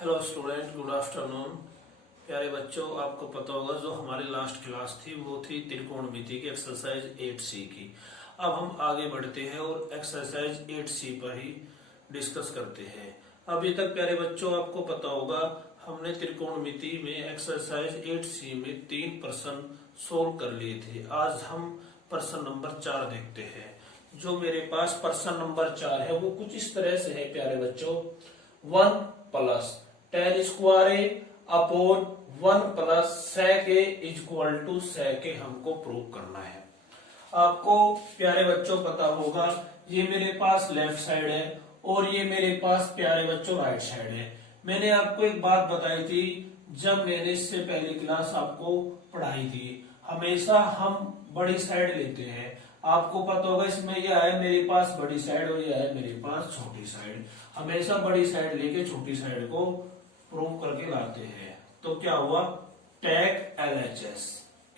Hello student, good afternoon. प्यारे बच्चों, आपको पता होगा जो हमारी लास्ट क्लास थी वो थी त्रिकोणमिति की एक्सरसाइज 8C की। अब हम आगे बढ़ते हैं और एक्सरसाइज 8C पर ही डिस्कस करते हैं। अभी तक प्यारे बच्चों आपको पता होगा हमने त्रिकोणमिति में एक्सरसाइज 8C में 3 प्रश्न सोल्व कर लिए थे। आज हम प्रश्न नंबर 4 देखते हैं। जो मेरे पास प्रश्न नंबर 4 है वो कुछ इस तरह से है प्यारे बच्चों। 1 plus tan square a upon 1 plus sec a equal to sec a हमको प्रूव करना है। आपको प्यारे बच्चों पता होगा ये मेरे पास लेफ्ट साइड है और ये मेरे पास प्यारे बच्चों राइट साइड है। मैंने आपको एक बात बताई थी जब मैंने इससे पहली क्लास आपको पढ़ाई थी, हमेशा हम बड़ी साइड लेते हैं। आपको पता होगा इसमें यह है मेरे पास बड़ी साइड और यह है मेरे पास छोटी साइड। हमेशा बड़ी साइड लेके छोटी साइड को प्रूव करके लाते हैं। तो क्या हुआ टैक LHS,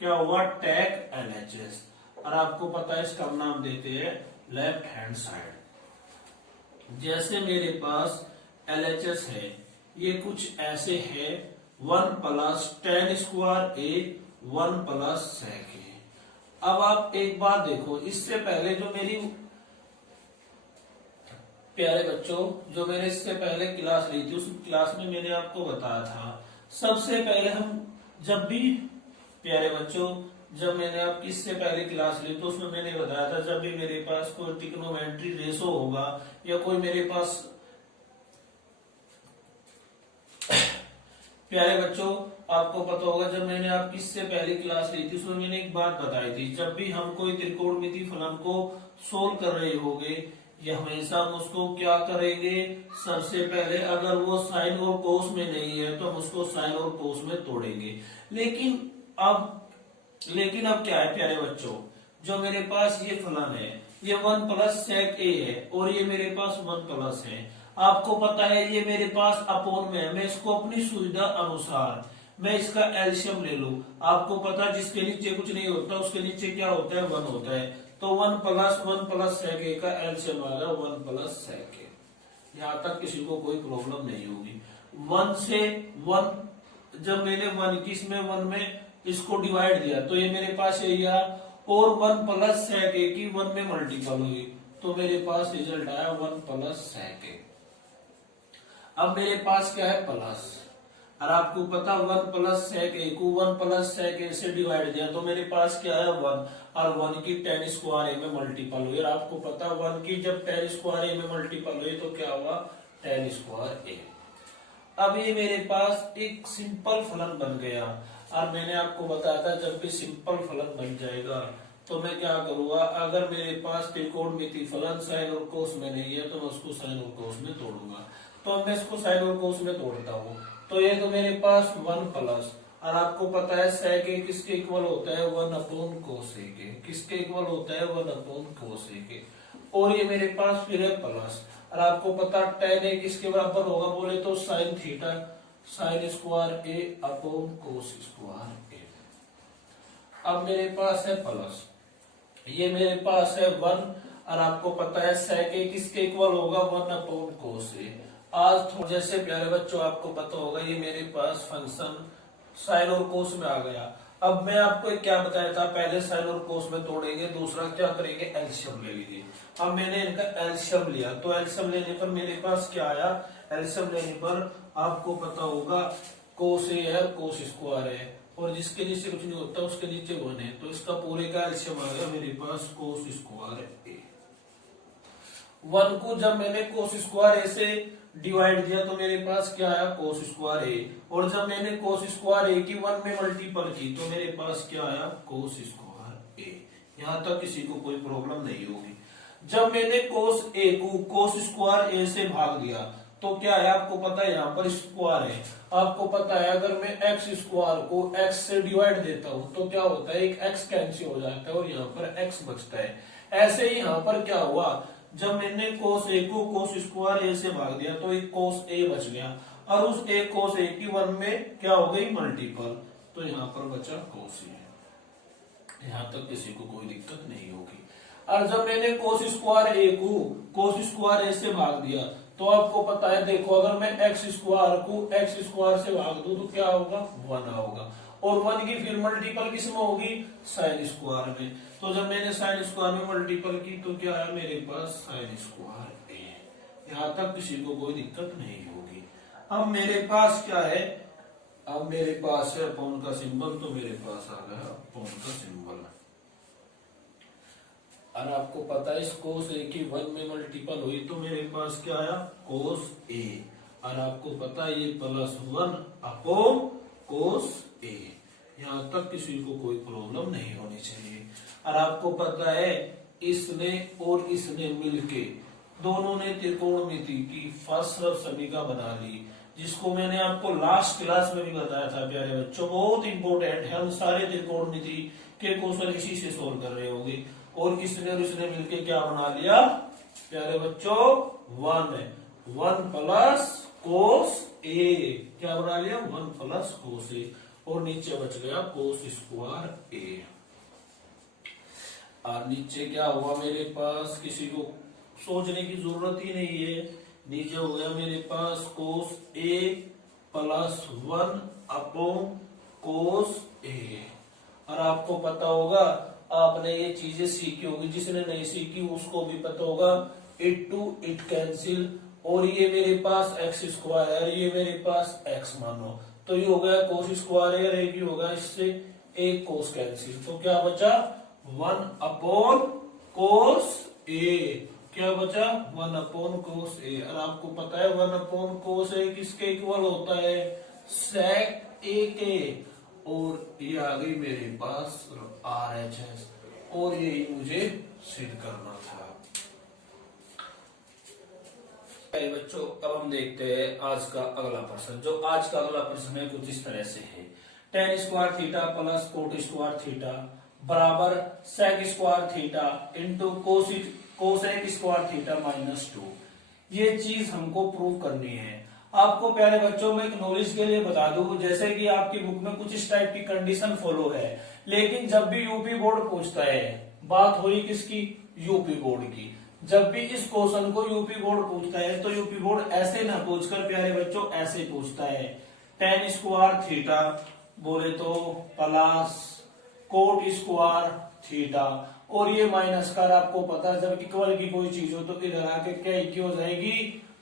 क्या हुआ टैक LHS। और आपको पता है इसका नाम देते हैं लेफ्ट हैंड साइड। जैसे मेरे पास LHS है ये कुछ ऐसे है 1 plus tan square a 1 plus sec a। अब आप एक बात देखो, इससे पहले जो मेरी प्यारे बच्चों जो मैंने इससे पहले क्लास ली थी उस क्लास में मैंने आपको बताया था सबसे पहले हम जब भी प्यारे बच्चों जब मैंने आपकी इससे पहले क्लास ली तो उसमें मैंने बताया था जब भी मेरे पास कोई ट्रिग्नोमेट्री रेशो होगा या कोई मेरे पास प्यारे बच्चों आपको पता होगा जब मैंने आपकी इससे पहली क्लास ली थी उसमें मैंने एक बात बताई थी जब भी हम कोई त्रिकोणमिति फलन को सोल्व कर रहे होंगे या हमेशा हम उसको क्या करेंगे, सबसे पहले अगर वो साइन और कोस में नहीं है तो हम उसको साइन और कोस में तोड़ेंगे। लेकिन अब क्या है प्यारे बच्चों, जो मेरे पास ये फलन है ये 1 प्लस sec a है और ये मेरे पास 1 प्लस है। आपको पता है ये मेरे पास अपोन में है, मैं इसको अपनी सुविधा अनुसार मैं इसका एलसीएम ले लूं। आपको पता है जिसके नीचे कुछ नहीं होता उसके नीचे क्या होता है 1 होता है। तो 1 प्लस sec a का एलसीएम आ गया 1 प्लस sec a। यहां तक किसी को कोई प्रॉब्लम नहीं होगी। 1 से 1 जब मैंने 1 की इसमें 1 में इसको डिवाइड दिया तो ये मेरे पास यही आया और 1 प्लस sec a की 1 में मल्टीपल हुई तो मेरे पास रिजल्ट आया 1 प्लस sec a। अब मेरे पास क्या है प्लस, और आपको पता 1 प्लस sec a को 1 प्लस sec a से डिवाइड दिया तो मेरे पास क्या है 1 और 1 की tan स्क्वायर a में मल्टीपल हुई। और आपको पता 1 की जब tan स्क्वायर a में मल्टीपल हुई तो क्या हुआ tan स्क्वायर a। अब ये मेरे पास एक सिंपल फलन बन गया और मैंने आपको बताया था जब भी सिंपल फलन बन जाएगा तो मैं क्या करूंगा, अगर मेरे पास त्रिकोणमिति फलन साइन और कोस में नहीं है तो मैं उसको साइन और कोस में तोड़ूंगा। तो मैं इसको साइन और कोस में तोड़ता हूँ तो ये तो मेरे पास 1 प्लस, और आपको पता है sec a किसके इक्वल होता है 1 अपॉन cos a के, किसके इक्वल होता है 1 अपॉन cos a के। और ये मेरे पास फिर है प्लस, और आपको पता tan a किसके बराबर होगा बोले तो sine theta sine square a upon cos square a। अब मेरे पास है प्लस, ये मेरे पास है 1 और आपको पता है sec a किसके इक्वल होगा 1 अपॉन cos a। आज जैसे प्यारे बच्चों आपको पता होगा ये मेरे पास फंक्शन साइन और कोस में आ गया। अब मैं आपको क्या बताया था, पहले साइन और कोस में तोड़ेंगे, दूसरा क्या करेंगे एलसीएम ले लीजिए। अब मैंने इनका एलसीएम लिया तो एलसीएम लेने पर मेरे पास क्या आया, एलसीएम लेने पर आपको पता होगा कोस ए है कोस स्क्वायर है और जिसके नीचे कुछ नहीं होता उसके नीचे 1 है तो इसका पूरे का एलसीएम आ गया मेरे पास कोस स्क्वायर ए। 1 को जब मैंने कोस स्क्वायर ए से डिवाइड दिया तो मेरे पास क्या आया कोस स्क्वायर ए, और जब मैंने कोस स्क्वायर ए की 1 में मल्टीपल की तो मेरे पास क्या आया कोस स्क्वायर ए। यहां तक किसी को कोई प्रॉब्लम नहीं होगी। जब मैंने कोस ए को कोस स्क्वायर ए से भाग दिया तो क्या है, आपको पता है यहाँ पर स्क्वायर है, आपको पता है अगर मैं एक्स स्क्वायर को एक्स से डिवाइड देता हूं तो क्या होता है एक एक्स कैंसिल हो जाता है और यहाँ पर एक्स बचता है। ऐसे ही यहाँ पर क्या हुआ, जब मैंने कोस ए को कोस स्क्वायर ए से भाग दिया तो एक कोस ए बच गया और उस एक कोस ए की 1 में क्या हो गई मल्टीपल तो यहाँ पर बचा कोस ए। यहाँ तक किसी को कोई दिक्कत नहीं होगी। और जब मैंने कोस स्क्वायर ए को कोस स्क्वायर ए से भाग दिया तो आपको पता है, देखो अगर मैं एक्स स्क्वायर को एक्स स्क्वायर से भाग दूं तो क्या होगा, 1 होगा, और 1 की फिर मल्टीपल किस में होगी, साइन स्क्वायर में। तो जब मैंने साइन स्क्वायर में मल्टीपल की तो क्या है मेरे पास, साइन स्क्वायर ए। यहां तक किसी को कोई दिक्कत नहीं होगी। अब मेरे पास क्या है, अब मेरे पास है अपॉन का सिंबल, तो मेरे पास आ गया अपॉन का सिंबल। और आपको पता है इस कोस ए की 1 में मल्टीपल हुई तो मेरे पास क्या आया, कोस ए। और आपको पता है ये +1 अपॉन कोस ए। यहां तक किसी को कोई प्रॉब्लम नहीं होनी चाहिए। और आपको पता है इसने और इसने मिलके दोनों ने त्रिकोणमिति की फर्स्ट समीकरण बना ली, जिसको मैंने आपको लास्ट क्लास में भी बताया था प्यारे बच्चों, बहुत इंपॉर्टेंट है। हम सारे त्रिकोणमिति के क्वेश्चन इसी से सोल्व कर रहे होंगे। और इसने मिलके क्या बना लिया प्यारे बच्चों, 1 प्लस कोस ए। क्या बना लिया, 1 प्लस कोस ए, और नीचे बच गया कोस स्क्वायर ए। और नीचे क्या हुआ मेरे पास, किसी को सोचने की जरूरत ही नहीं है, नीचे हो गया मेरे पास कोस ए प्लस 1 अपॉन कोस ए। और आपको पता होगा, आपने ये चीजें सीखी होगी, जिसने नहीं सीखी उसको भी पता होगा, इट टू इट कैंसिल, और ये मेरे पास एक्स स्क्वायर है, ये मेरे पास एक्स मानो, तो ये हो गया कोस स्क्वायर है, ये होगा इससे एक कोस कैंसिल, तो क्या बचा 1 अपॉन कोस ए। क्या बचा 1 अपॉन कोस ए। और आपको पता है 1 अपॉन कोस ए किसके इक्वल होता है, सेक ए के। और ये आ गई मेरे पास RHS, और यही मुझे सिद्ध करना था। बच्चों अब हम देखते हैं आज का अगला प्रश्न। जो आज का अगला प्रश्न है कुछ इस तरह से है, tan square theta plus cot square theta बराबर sec square theta into cosec square theta -2। ये चीज हमको प्रूव करनी है। आपको प्यारे बच्चों में एक नॉलेज के लिए बता दूं, जैसे कि आपकी बुक में कुछ इस टाइप की कंडीशन फॉलो है, लेकिन जब भी यूपी बोर्ड पूछता है, बात हुई किसकी, यूपी बोर्ड की, जब भी इस क्वेश्चन को यूपी बोर्ड पूछता है तो यूपी बोर्ड ऐसे ना पूछकर प्यारे बच्चों ऐसे पूछता है, tan स्क्वायर थीटा बोले तो प्लस कोट स्क्वायर थीटा, और ये माइनस कर, आपको पता है जब इक्वल की कोई चीज हो तो इधर आके क्या की हो जाएगी,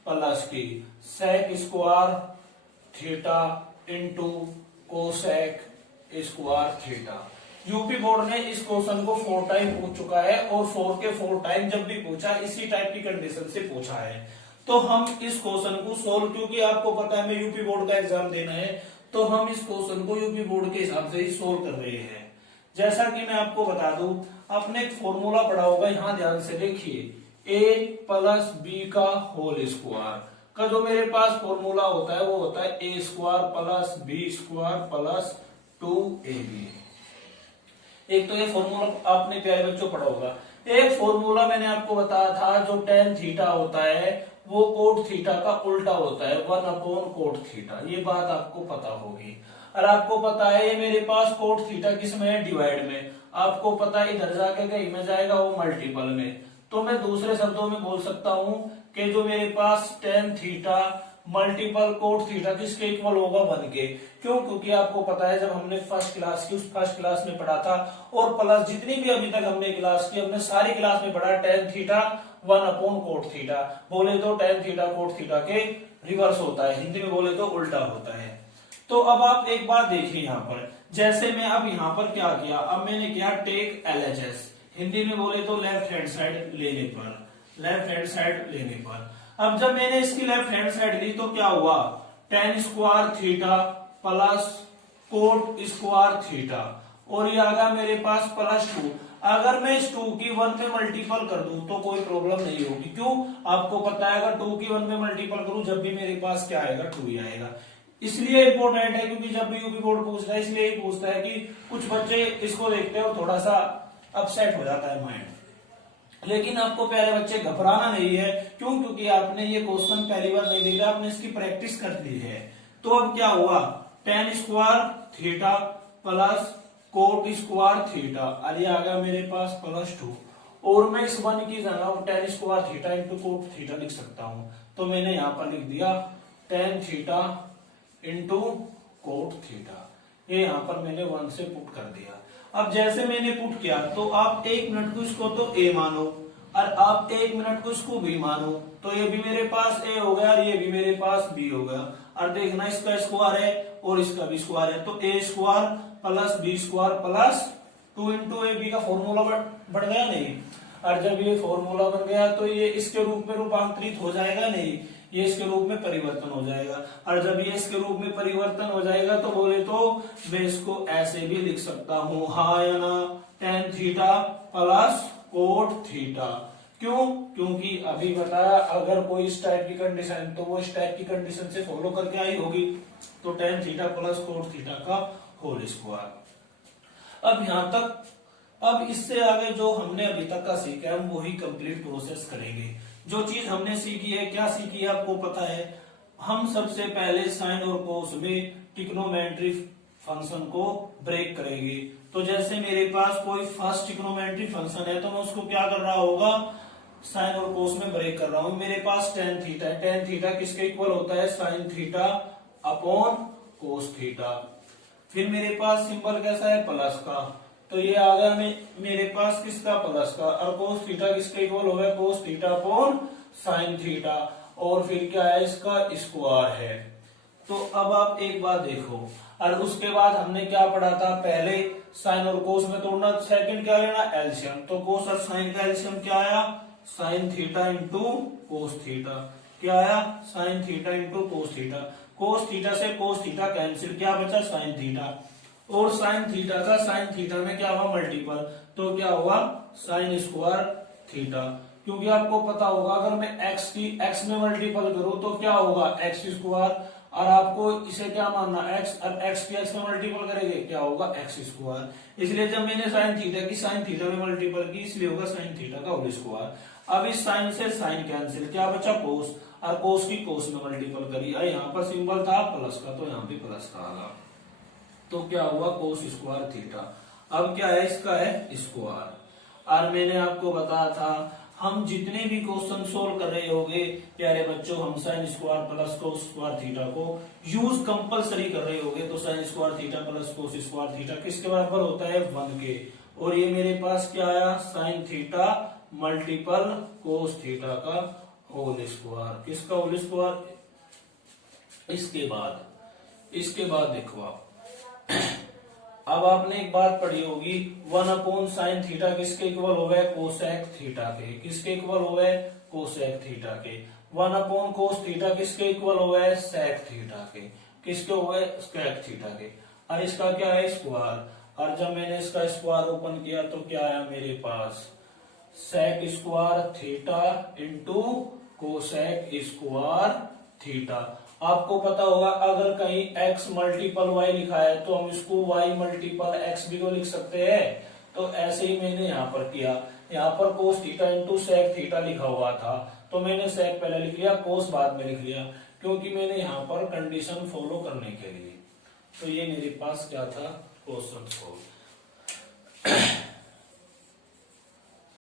प्लस की, sec square theta into cosec square theta. UP board ने इस क्वेश्चन को 4 टाइम पूछ चुका है, और 4 के 4 टाइम जब भी पूछा इसी टाइप की कंडीशन से पूछा है। तो हम इस क्वेश्चन को सोल्व, क्योंकि आपको पता है हमें यूपी बोर्ड का एग्जाम देना है, तो हम इस क्वेश्चन को यूपी बोर्ड के हिसाब से ही सोल्व कर रहे हैं। जैसा कि मैं आपको बता दूं, आपने एक फॉर्मूला पढ़ा होगा, यहां ध्यान से देखिए, a प्लस बी का होल स्क्वायर का जो मेरे पास फॉर्मूला होता है वो होता है a square plus b square plus 2ab। एक तो ये फॉर्मूला आपने प्यारे बच्चों पढ़ा होगा। एक फॉर्मूला मैंने आपको बताया था, जो tan थीटा होता है वो कोट थीटा का उल्टा होता है, 1 अपॉन कोट थीटा। ये बात आपको पता होगी। और आपको पता है ये मेरे पास कोट थीटा किस में है, डिवाइड में। आपको पता है इधर जाके कहीं में जाएगा वो मल्टीपल में। तो मैं दूसरे शब्दों में बोल सकता हूं कि जो मेरे पास tan theta multiple cot theta किसके इक्वल होगा, 1 के। क्यों, क्योंकि आपको पता है जब हमने फर्स्ट क्लास में पढ़ा था, और प्लस जितनी भी अभी तक हमने क्लास की, हमने सारी क्लास में पढ़ा tan theta 1 upon cot theta. बोले तो tan थीटा कोट थीटा के रिवर्स होता है, हिंदी में बोले तो उल्टा होता है। तो अब आप एक बात देखिए यहाँ पर, जैसे मैं अब यहाँ पर क्या किया, अब मैंने किया टेक LHS, हिंदी में बोले तो लेफ्ट हैंड साइड लेने पर। अब जब मैंने इसकी लेफ्ट हैंड साइड ली तो क्या हुआ, tan square theta plus cot square theta, और ये आ गया मेरे पास +2। अगर मैं इस 2 की 1 में मल्टीपल कर दूं तो कोई प्रॉब्लम नहीं होगी। क्यों, आपको पता है अगर 2 की 1 में मल्टीपल करूं जब भी मेरे पास क्या आएगा, 2 ही आएगा। इसलिए इंपॉर्टेंट है, क्योंकि जब भी यूपी बोर्ड पूछता है इसलिए ही पूछता है कि कुछ बच्चे इसको देखते हैं और थोड़ा सा अपसेट हो जाता है माइंड। लेकिन आपको प्यारे बच्चे घबराना नहीं है। क्यों, क्योंकि आपने ये क्वेश्चन पहली बार नहीं देख रहा, आपने इसकी प्रैक्टिस कर ली है। तो अब क्या हुआ, tan square theta plus cot square theta, और ये आ गया मेरे पास +2, और मैं इस 1 की जगह tan square theta into cot theta लिख सकता हूं। तो मैंने यहाँ पर लिख दिया tan theta into cot theta. ये यहाँ पर मैंने 1 से पुट कर दिया। अब जैसे मैंने पुट किया तो आप 1 मिनट को इसको तो a मानो और आप 1 मिनट को इसको b मानो, तो ये भी मेरे पास a हो गया और ये भी मेरे पास b हो गया। और देखना इसका स्क्वायर है और इसका भी स्क्वायर है, तो a square plus b square plus 2 into a b का फॉर्मूला बढ़ गया नहीं। और जब ये फॉर्मूला बन गया तो ये इसके रूप में रूपांतरित हो जाएगा नहीं, ये इसके रूप में परिवर्तन हो जाएगा। और जब ये इसके रूप में परिवर्तन हो जाएगा तो बोले तो मैं इसको ऐसे भी लिख सकता हूँ, हाँ या ना, tan theta plus cot theta. क्यों? क्योंकि अभी बताया अगर कोई इस टाइप की कंडीशन तो वो इस टाइप की कंडीशन से फॉलो करके आई होगी, तो tan theta plus cot theta का होल स्क्वायर। अब यहां तक, अब इससे आगे जो हमने अभी तक का सीखा है हम वही कंप्लीट प्रोसेस करेंगे। जो चीज हमने सीखी है, क्या सीखी है आपको पता है? हम सबसे पहले साइन और कोस में ट्रिग्नोमेट्री फंक्शन को ब्रेक करेंगे। तो जैसे मेरे पास कोई फर्स्ट ट्रिग्नोमेट्री फंक्शन है तो मैं उसको क्या कर रहा होगा, साइन और कोस में ब्रेक कर रहा हूं। मेरे पास tan थीटा है, tan थीटा किसके इक्वल होता है? Sine theta upon cos theta. फिर मेरे पास सिंबल कैसा है? प्लस का, तो ये आ गया मेरे पास किसका? प्लस का। और कोस थीटा किसके इक्वल हो गया? Cos theta upon sine theta. और फिर क्या है? इसका स्क्वायर है। तो अब आप एक बात देखो, और उसके बाद हमने क्या पढ़ा था? पहले साइन और कोस में तोड़ना, सेकंड क्या लेना? एलसीएम। तो कोस और साइन का एलसीएम क्या आया? Sine theta into cos theta. क्या आया? Sine theta into cos theta. Cos theta से कोस थीटा कैंसिल, क्या बचा? Sine theta. और साइन थीटा का साइन थीटा में क्या हुआ? मल्टीपल, तो क्या हुआ? Sine square theta. क्योंकि आपको पता होगा अगर मैं x की x में मल्टीपल करूं तो क्या होगा? x square. और आपको इसे क्या मानना? x, और x की x में मल्टीपल करेंगे क्या होगा? x square. इसलिए जब मैंने साइन थीटा की साइन थीटा में मल्टीपल की, इसलिए होगा साइन थीटा का होल स्क्वायर। अब इस साइन से साइन कैंसिल, क्या बचा? कोस। और कोस की कोस में मल्टीपल करी, यहाँ पर सिंबल था प्लस का तो यहाँ भी प्लस का आगा, तो क्या हुआ? Cos square theta. अब क्या है? इसका है स्क्वायर। और मैंने आपको बताया था हम जितने भी क्वेश्चन सोल्व कर रहे होंगे प्यारे बच्चों, हम sine square plus cos square theta को यूज कंपलसरी कर रहे होंगे। तो sine square theta plus cos square theta किसके बराबर होता है? 1 के। और ये मेरे पास क्या आया? Sine theta multiple cos theta का होल स्क्वायर। किसका होल स्क्वायर? इसके बाद देखो आप, अब आपने एक बात पढ़ी होगी, 1 अपॉन साइन थीटा किसके इक्वल हो गए? कोसेक थीटा के। किसके इक्वल हो गए? कोसेक थीटा के। 1 अपॉन कोस थीटा किसके इक्वल हो गए? सेक थीटा के। किसके हो गए? सेक थीटा के। और इसका क्या है? स्क्वायर। और जब मैंने इसका स्क्वायर ओपन किया तो क्या आया मेरे पास? Sec square theta into cosec square theta. आपको पता होगा अगर कहीं x मल्टीपल y लिखा है तो हम इसको y मल्टीपल x भी तो लिख सकते हैं। तो ऐसे ही मैंने यहाँ पर किया, यहाँ पर cos theta into sec theta लिखा हुआ था तो मैंने सेक पहले लिख लिया, कोस बाद में लिख लिया, क्योंकि मैंने यहाँ पर कंडीशन फॉलो करने के लिए। तो ये मेरे पास क्या था? Question solve.